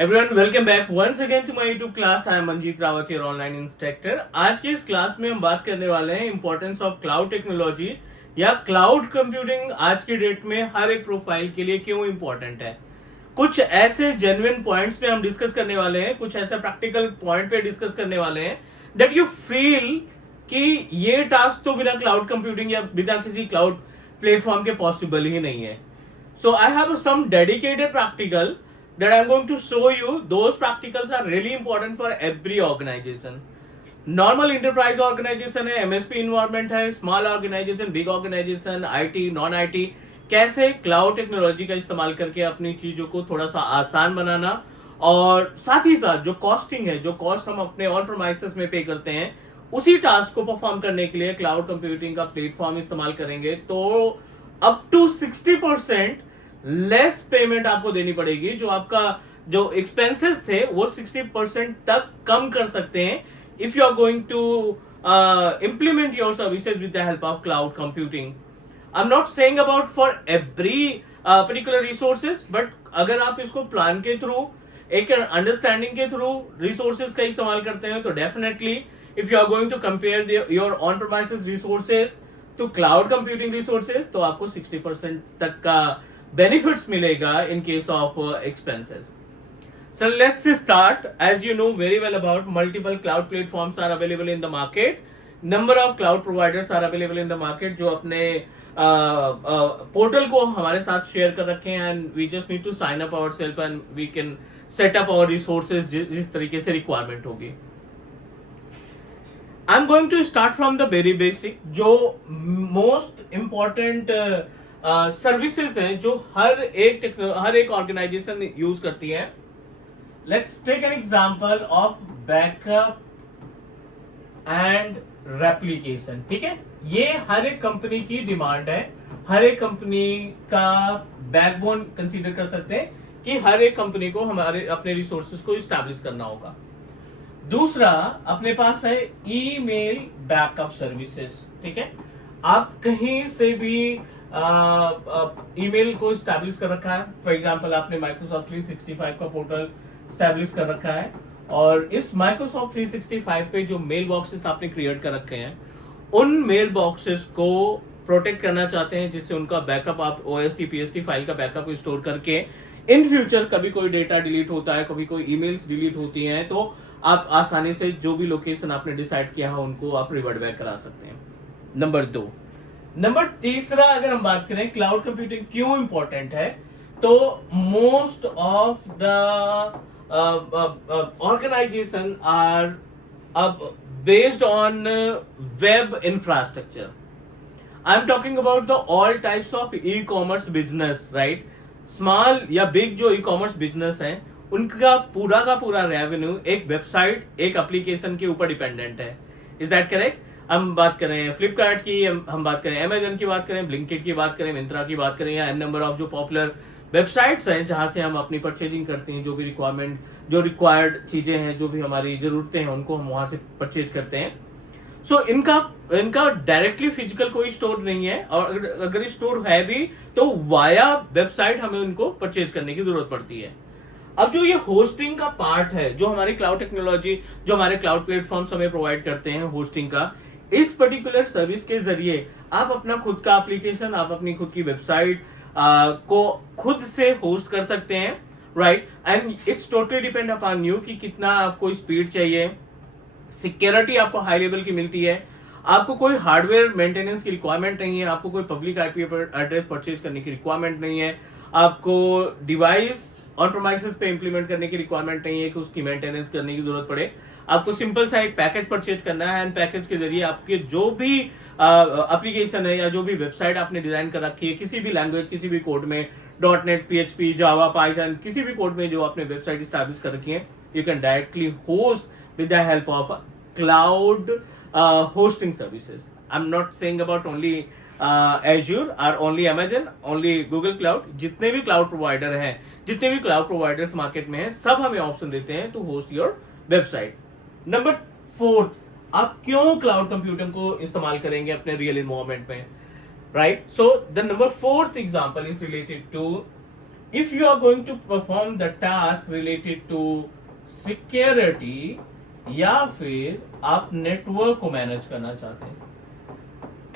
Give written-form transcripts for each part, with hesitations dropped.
Everyone, welcome back once again to my YouTube class. I am Manjeet Rawat, your online instructor. आज की इस class में हम बात करने वाले हैं इम्पोर्टेंस ऑफ क्लाउड टेक्नोलॉजी या क्लाउड कंप्यूटिंग आज की डेट में हर एक प्रोफाइल के लिए क्यों इम्पोर्टेंट है। कुछ ऐसे जेन्युइन पॉइंट्स पे हम डिस्कस करने वाले हैं, कुछ ऐसे प्रैक्टिकल पॉइंट पे डिस्कस करने वाले हैं दैट यू फील कि ये टास्क तो बिना क्लाउड कंप्यूटिंग या बिना किसी क्लाउड प्लेटफॉर्म के पॉसिबल ही नहीं है। So I have some dedicated practical that I'm going to show you. Those practicals are really important for every organization. Normal enterprise organization है, MSP environment है, small organization, big organization, IT, non-IT, कैसे cloud technology का इस्तेमाल करके अपनी चीजों को थोड़ा सा आसान बनाना और साथ ही साथ जो कॉस्टिंग है, जो कॉस्ट हम अपने ऑन प्रोमाइसेस में पे करते हैं, उसी टास्क को परफॉर्म करने के लिए क्लाउड कंप्यूटिंग का प्लेटफॉर्म इस्तेमाल करेंगे तो अप टू 60% लेस पेमेंट आपको देनी पड़ेगी। जो आपका जो एक्सपेंसेस थे वो 60% तक कम कर सकते हैं if you are going to implement your services with the help of cloud computing. I'm not saying about for every particular resources, but अगर आप इसको प्लान के थ्रू, एक अंडरस्टैंडिंग के थ्रू रिसोर्सेज का इस्तेमाल करते हैं तो definitely if you are going to compare your on premises resources to cloud computing resources तो आपको 60% तक का benefits milega in case of expenses. So let's start. As you know very well about multiple cloud platforms are available in the market. Number of cloud providers are available in the market जो अपने portal को हमारे साथ share कर रखे हैं and we just need to sign up ourselves and we can set up our resources जिस तरीके से requirement होगी. I'm going to start from the very basic जो most important सर्विसेज हैं जो हर एक ऑर्गेनाइजेशन यूज करती है। Let's take an example of backup and replication. ठीक है, ये हर एक कंपनी की डिमांड है, हर एक कंपनी का बैकबोन कंसीडर कर सकते हैं कि हर एक कंपनी को हमारे अपने रिसोर्सेज को इस्टेब्लिश करना होगा। दूसरा अपने पास है ईमेल बैकअप सर्विसेज। ठीक है, आप कहीं से भी ईमेल को स्टैब्लिश कर रखा है, फॉर एग्जांपल आपने माइक्रोसॉफ्ट 365 का पोर्टल स्टैब्लिश कर रखा है और इस माइक्रोसॉफ्ट 365 पे जो मेल बॉक्सेस आपने क्रिएट कर रखे हैं उन मेल बॉक्सेस को प्रोटेक्ट करना चाहते हैं जिससे उनका बैकअप आप OST PST फाइल का बैकअप स्टोर करके इन फ्यूचर कभी कोई डेटा डिलीट होता है, कभी कोई ईमेल्स डिलीट होती हैं तो आप आसानी से जो भी लोकेशन आपने डिसाइड किया है उनको आप रिवर्ट बैक करा सकते हैं। नंबर तीसरा अगर हम बात करें क्लाउड कंप्यूटिंग क्यों इंपॉर्टेंट है तो most of the organisation are अब based on web infrastructure. I am talking about the all types of e commerce business, right. Small या बिग जो ई कॉमर्स बिजनेस है उनका पूरा का पूरा रेवेन्यू एक वेबसाइट, एक एप्लीकेशन के ऊपर डिपेंडेंट है। Is that correct? हम बात करें फ्लिपकार्ट की, हम बात करें अमेजन की, बात करें ब्लिंकिट की, बात करें मिंत्रा की, बात करें या एन नंबर ऑफ जो पॉपुलर वेबसाइट्स हैं जहां से हम अपनी परचेजिंग करते हैं, जो भी जो रिक्वायर्ड चीजें हैं, जो भी हमारी जरूरतें हैं उनको हम वहां से परचेज करते हैं। सो इनका डायरेक्टली फिजिकल कोई स्टोर नहीं है और अगर स्टोर है भी तो वाया वेबसाइट हमें उनको परचेज करने की जरूरत पड़ती है। अब जो ये होस्टिंग का पार्ट है जो हमारी क्लाउड टेक्नोलॉजी, जो हमारे क्लाउड प्लेटफॉर्म्स हमें प्रोवाइड करते हैं होस्टिंग का, इस पर्टिकुलर सर्विस के जरिए आप अपना खुद का एप्लीकेशन, आप अपनी खुद की वेबसाइट को खुद से होस्ट कर सकते हैं, right. And it's totally depend upon you कि कितना आपको स्पीड चाहिए, सिक्योरिटी आपको हाई लेवल की मिलती है, आपको कोई हार्डवेयर मेंटेनेंस की रिक्वायरमेंट नहीं है, आपको कोई पब्लिक आईपी एड्रेस परचेज करने की रिक्वायरमेंट नहीं है, आपको डिवाइस ऑन प्रीमाइसेस पे इंप्लीमेंट करने की रिक्वायरमेंट नहीं है कि उसकी मेंटेनेंस करने की जरूरत पड़े। आपको सिंपल सा एक पैकेज परचेज करना है एंड पैकेज के जरिए आपके जो भी एप्लीकेशन है या जो भी वेबसाइट आपने डिजाइन कर रखी है किसी भी लैंग्वेज, किसी भी कोड में, .NET, PHP, जावा, पाइथन, किसी भी कोड में जो आपने वेबसाइट स्टैब्लिश कर रखी है, you can directly host with the help of cloud hosting services. I am not saying about only Azure or only Amazon, only Google Cloud, जितने भी क्लाउड प्रोवाइडर हैं, जितने भी क्लाउड प्रोवाइडर्स मार्केट में हैं, सब हमें ऑप्शन देते हैं to host your website. Number 4, आप क्यों क्लाउड कंप्यूटिंग को इस्तेमाल करेंगे अपने रियल इन्वायरमेंट में, right. So the number 4th example is related to if you are going to perform the task related to security या फिर आप नेटवर्क को मैनेज करना चाहते हैं,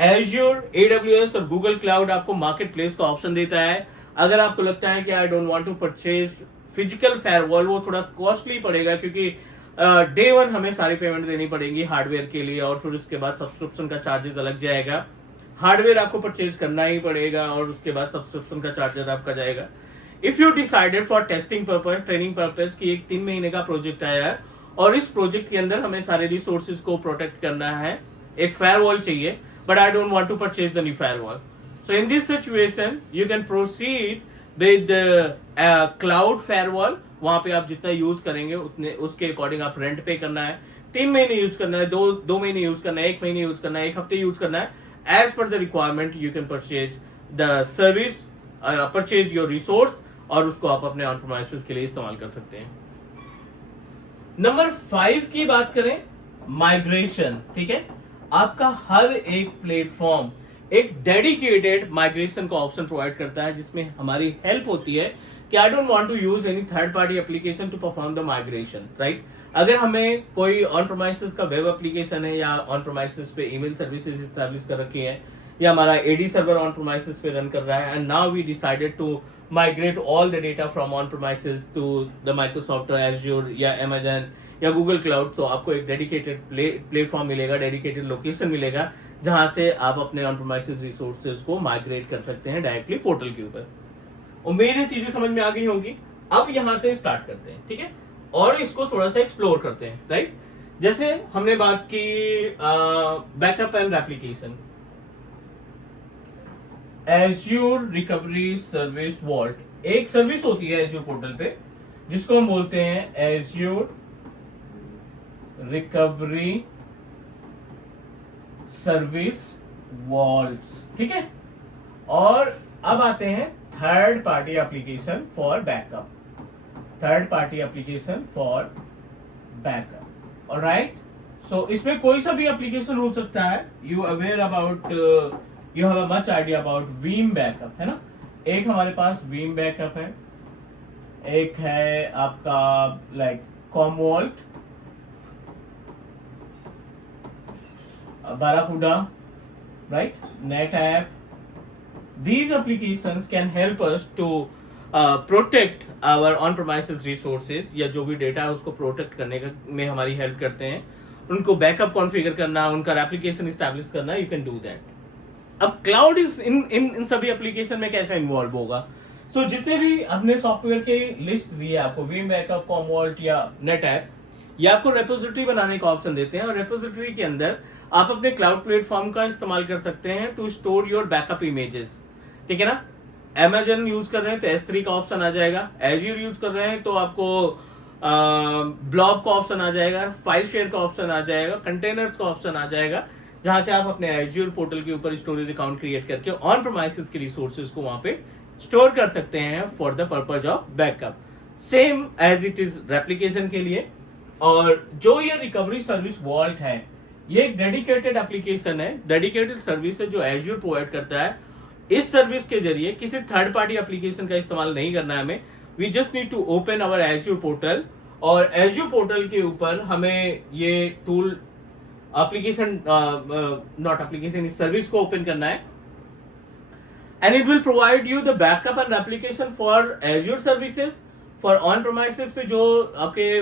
Azure, AWS और Google Cloud आपको मार्केट प्लेस का ऑप्शन देता है. अगर आपको लगता है कि I don't want to purchase physical firewall, वो थोड़ा कॉस्टली पड़ेगा क्योंकि डे वन हमें सारी पेमेंट देनी पड़ेगी हार्डवेयर के लिए और फिर उसके बाद सब्सक्रिप्शन का चार्जेस अलग जाएगा. हार्डवेयर आपको परचेज करना ही पड़ेगा और उसके बाद सब्सक्रिप्शन का चार्जेस आपका जाएगा. If you decided for testing purpose, training purpose की एक 3 महीने का प्रोजेक्ट आया है और इस प्रोजेक्ट के अंदर हमें सारे रिसोर्सेज को प्रोटेक्ट करना है, एक फायरवॉल चाहिए, but I don't want to purchase the new firewall. So in this situation, you can proceed with cloud firewall. वहां पे आप जितना यूज करेंगे उतने उसके अकॉर्डिंग आप रेंट पे करना है. 3 महीने यूज करना है, दो महीने यूज करना है, 1 महीने यूज करना है, 1 हफ्ते यूज करना है. As per the requirement you can purchase the service, purchase your resource और उसको आप अपने ऑन प्रेमाइसेस के लिए इस्तेमाल कर सकते हैं. नंबर 5 की बात करें, माइग्रेशन. ठीक है, आपका हर एक प्लेटफॉर्म एक डेडिकेटेड माइग्रेशन का ऑप्शन प्रोवाइड करता है जिसमें हमारी हेल्प होती है कि I don't want to use any third party application to perform the migration, right. अगर हमें कोई ऑन प्रेमाइसेस का वेब एप्लीकेशन है या ऑन प्रेमाइसेस पे ईमेल सर्विसेज इस्टेब्लिश कर रखी है या हमारा एडी सर्वर ऑन प्रेमाइसेस पे रन कर रहा है and now we decided to migrate all the data from on premises to the Microsoft Azure या अमेजन या गूगल क्लाउड, तो आपको एक डेडिकेटेड प्लेटफॉर्म मिलेगा, डेडिकेटेड लोकेशन मिलेगा जहां से आप अपने ऑन प्रेमाइसेस रिसोर्सेज को माइग्रेट कर सकते हैं डायरेक्टली पोर्टल के ऊपर. उम्मीद है चीजें समझ में आ गई होंगी. अब यहां से स्टार्ट करते हैं, ठीक है, और इसको थोड़ा सा एक्सप्लोर करते हैं, राइट. जैसे हमने बात की backup and application, Azure recovery service vault एक सर्विस होती है एज्योर पोर्टल पे जिसको हम बोलते हैं एज्योर रिकवरी सर्विस वॉल्ट्स. ठीक है, और अब आते हैं third party application for backup. Third party application for backup, alright. So इसमें कोई सा भी एप्लीकेशन हो सकता है. You aware about, you have a much idea about Veeam backup, है ना. एक हमारे पास वीम बैकअप है, एक है आपका like कॉमवॉल्ट, Barracuda, right? NetApp. These applications can help us to protect our on-premises resources या जो भी डेटा है उसको प्रोटेक्ट करने में हमारी हेल्प करते हैं. उनको बैकअप कॉन्फ़िगर करना, उनका एप्लीकेशन इस्टेब्लिश करना, यू कैन डू दैट. अब क्लाउड इस इन सभी एप्लीकेशन में कैसे इन्वॉल्व होगा. सो जितने भी हमने सॉफ्टवेयर की लिस्ट दी है आपको, वीम बैकअप, कॉमवॉल्ट या NetApp, ये आपको रेपोजिटरी बनाने का ऑप्शन देते हैं और रेपोजिटरी के अंदर आप अपने क्लाउड प्लेटफॉर्म का इस्तेमाल कर सकते हैं to store your backup images. ठीक है ना. Amazon यूज कर रहे हैं तो S3 का ऑप्शन आ जाएगा, Azure यूज कर रहे हैं तो आपको ब्लॉब का ऑप्शन आ जाएगा, फाइल शेयर का ऑप्शन आ जाएगा, कंटेनर्स का ऑप्शन आ जाएगा, जहां से आप अपने Azure पोर्टल के ऊपर स्टोरेज अकाउंट क्रिएट करके ऑन प्रेमाइसेस के रिसोर्सेज को वहां पे स्टोर कर सकते हैं for the purpose of backup. Same as it is replication के लिए. और जो ये रिकवरी सर्विस वॉल्ट है, ये एक डेडिकेटेड एप्लीकेशन है, डेडिकेटेड सर्विस है जो Azure प्रोवाइड करता है. इस सर्विस के जरिए किसी थर्ड पार्टी एप्लीकेशन का इस्तेमाल नहीं करना है हमें. We just need to open our Azure portal और Azure पोर्टल के ऊपर हमें ये टूल एप्लीकेशन, नॉट एप्लीकेशन, इस सर्विस को ओपन करना है and it will provide you the backup and application for Azure services for on premises पे जो आपके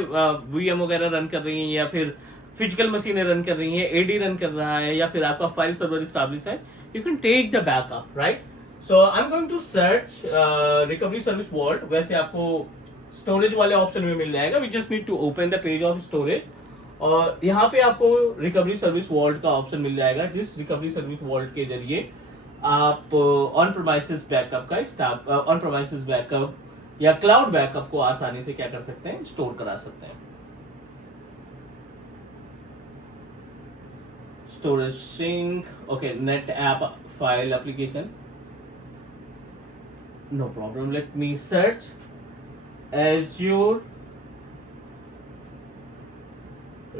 VM वगैरह रन कर रही हैं या फिर फिजिकल मशीनें रन कर रही हैं, एडी रन कर रहा है या फिर आपका फाइल सर्वर स्टैब्लिश है. You can take the backup, right. So I am going to search recovery service vault. वैसे आपको स्टोरेज वाले ऑप्शन में मिल जाएगा. We just need to open the page of storage और यहाँ पे आपको रिकवरी सर्विस वॉल्ट का ऑप्शन मिल जाएगा, जिस रिकवरी सर्विस वॉल्ट के जरिए आप ऑन प्रेमाइसेस बैकअप का ऑन प्रेमाइसेस बैकअप या क्लाउड बैकअप को आसानी से क्या कर सकते हैं, स्टोर करा सकते हैं. Storage sync, okay, NetApp file application, no problem. Let me search Azure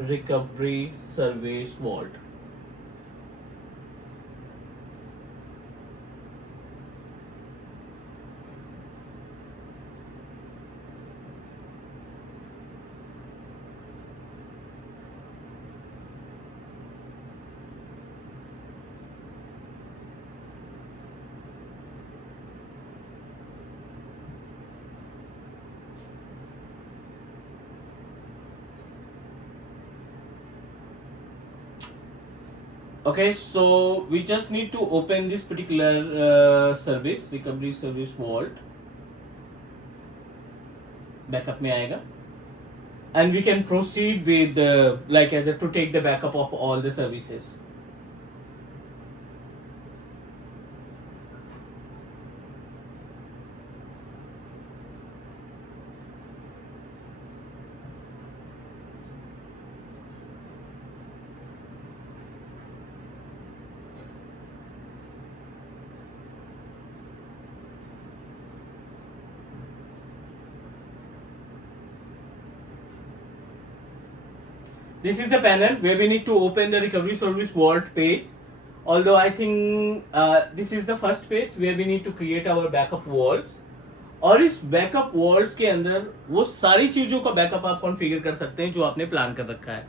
Recovery Service Vault. Okay, so we just need to open this particular service, recovery service vault. Backup में आएगा, and we can proceed with like either to take the backup of all the services. This is the panel where we need to open the recovery service vault page. Although I think this is the first page where we need to create our backup vaults. और इस backup vaults के अंदर वो सारी चीजों का backup आप configure कर सकते हैं जो आपने प्लान कर रखा है.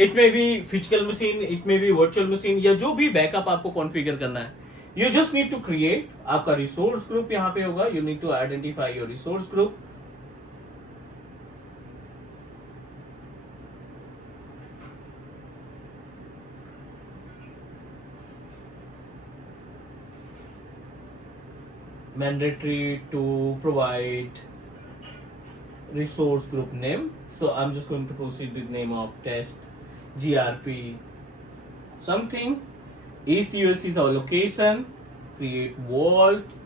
It may be physical machine, it may be virtual machine, या जो भी बैकअप आपको कॉन्फ़िगर करना है. You just need to create, आपका रिसोर्स ग्रुप यहाँ पे होगा. You need to identify your resource group. Mandatory to provide resource group name. So I'm just going to proceed with name of test GRP something. East US is our location. Create vault.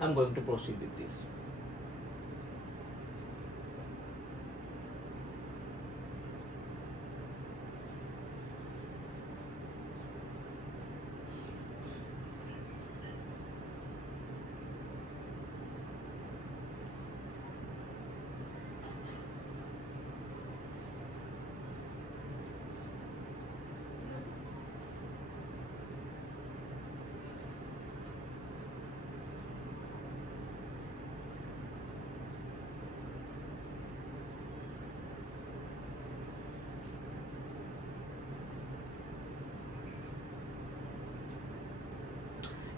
I'm going to proceed with this.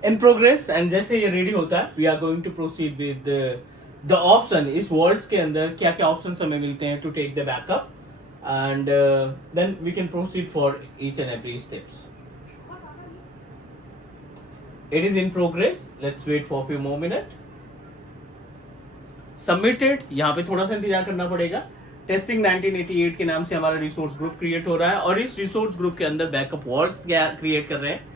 In progress. And जैसे ये ready होता है we are going to proceed with the option. इस vaults के अंदर क्या क्या option हमें मिलते हैं to take the backup, and then we can proceed for each and every steps. It is in progress. Let's wait for few more minute. Submitted. यहाँ पे थोड़ा सा इंतजार करना पड़ेगा. टेस्टिंग 1988 के नाम से हमारा रिसोर्स ग्रुप क्रिएट हो रहा है और इस रिसोर्स ग्रुप के अंदर बैकअप वॉल्ट्स क्रिएट कर रहे हैं.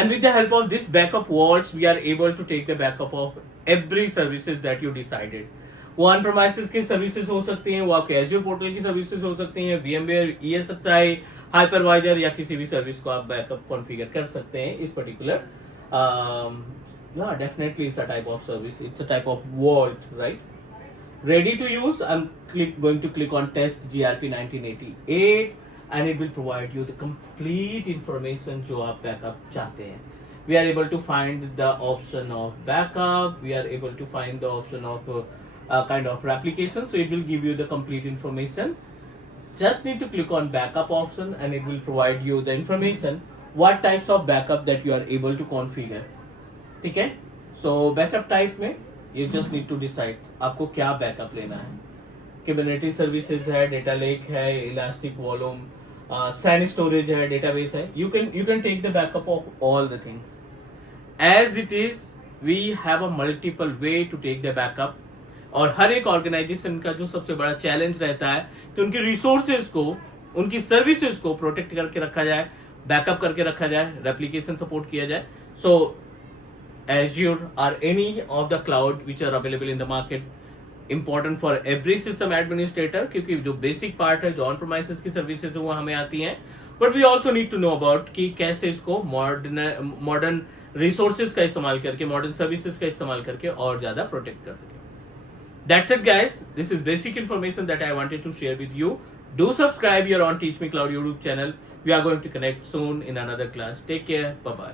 And with the help of this backup vaults, we are able to take the backup of every services that you decided. वो on premises की सर्विसेज हो सकती हैं, वो आपके Azure पोर्टल की सर्विसेज हो सकती हैं, VMware, ESXi, हाइपरवाइजर या किसी भी सर्विस को आप बैकअप कॉन्फ़िगर कर सकते हैं इस particular. Yeah, definitely it's a type of service. It's a type of vault, right? Ready to use. I'm going to click on test GRP 1988. And it will provide you the complete information जो आप backup चाहते हैं. We are able to find the option of backup. We are able to find the option of kind of replication. So it will give you the complete information. Just need to click on backup option and it will provide you the information what types of backup that you are able to configure. ठीक है. So backup type में you just need to decide आपको क्या backup लेना है. Kubernetes services है, data lake है, elastic volume, SAN storage है, database है. You can take the backup of all the things. As it is, we have a multiple way to take the backup. और हर एक organisation का जो सबसे बड़ा चैलेंज रहता है कि उनके रिसोर्सेज को, उनकी सर्विसेज को प्रोटेक्ट करके रखा जाए, बैकअप करके रखा जाए, रेप्लिकेशन सपोर्ट किया जाए. सो Azure or any of the cloud which are available in the market important for every system administrator, क्योंकि जो बेसिक पार्ट है, जो ऑन प्रोमाइसेस की सर्विसेज वो हमें आती हैं. But we also need to know about कि कैसे इसको मॉडर्न रिसोर्सेज का इस्तेमाल करके, मॉडर्न सर्विसेज का इस्तेमाल करके और ज्यादा प्रोटेक्ट कर सके. That's it guys. This is basic information that I wanted to share with you. Do subscribe here on Teach Me Cloud YouTube channel. We are going to connect soon in another class. Take care. Bye bye.